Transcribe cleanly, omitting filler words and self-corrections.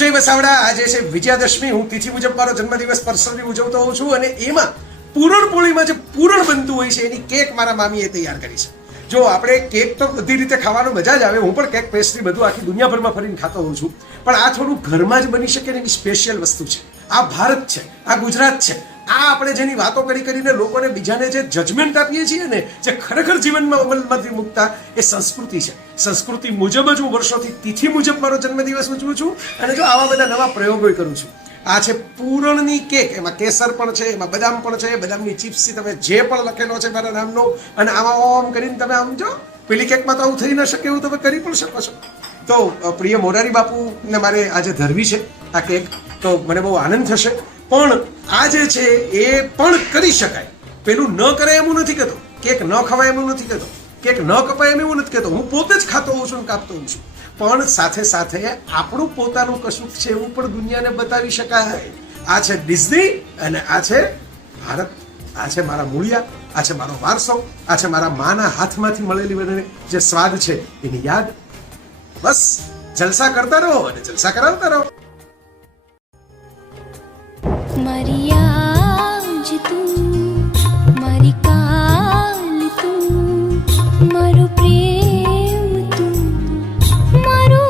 જય વસાવડા. આજે છે વિજયાદશમી. હું તિથિ મુજબ મારો જન્મદિવસ પર્સનલી ઉજવતો હોઉં છું અને એમાં પૂરણપોળીમાં જે પૂરણ બનતું હોય છે એની કેક મારા મામીએ તૈયાર કરી છે. જો આપણે કેક તો બધી રીતે ખાવાનું મજા જ આવે, હું પણ કેક પેસ્ટ્રી બધું આખી દુનિયાભરમાં ફરીને ખાતો હોઉં છું, પણ આ થોડું ઘરમાં જ બની શકે ને એની સ્પેશિયલ વસ્તુ છે. આ ભારત છે, આ ગુજરાત છે. આ આપણે જેની વાતો કરીને લોકોને બીજાને જે જજમેન્ટ આપીએ છીએ ને, જે ખરેખર જીવનમાં અમલમાંથી મૂકતા, એ સંસ્કૃતિ છે. સંસ્કૃતિ મુજબ જ હું વર્ષોથી તિથિ મુજબ મારો જન્મદિવસ ઉજવું છું અને જો આવા બધા નવા પ્રયોગો કરું છું. આ છે પૂરણની કેક. એમાં કેસર પણ છે, એમાં બદામ પણ છે, બદામની ચિપ્સથી તમે જે પણ લખેલો છે મારા નામનો, અને આમાં ઓમ કરીને તમે આમ જો પેલી કેકમાં તો આવું થઈ ન શકે એવું તમે કરી પણ શકો છો. તો પ્રિય મોરારી બાપુને મારે આજે ધરવી છે આ કેક, તો મને બહુ આનંદ થશે. પણ આ જે છે એ પણ કરી શકાય. પેલું ન કરાય એવું નથી કહેતો, કેક ન ખવાય એવું નથી કહેતો, કેક ન કપાય એમ એવું નથી કહેતો. હું પોતે જ ખાતો હોઉં છું, કાપતો હોઉં છું, પણ સાથે સાથે આપણું પોતાનું કશું છે એવું પણ દુનિયાને બતાવી શકાય. આ છે ડિઝની અને આ છે ભારત. આ છે મારા મૂળિયા, આ છે મારો વારસો, આ છે મારા માના હાથમાંથી મળેલી મને જે સ્વાદ છે એની યાદ. બસ જલસા કરતા રહો અને જલસા કરાવતા રહો. मरिया ज तू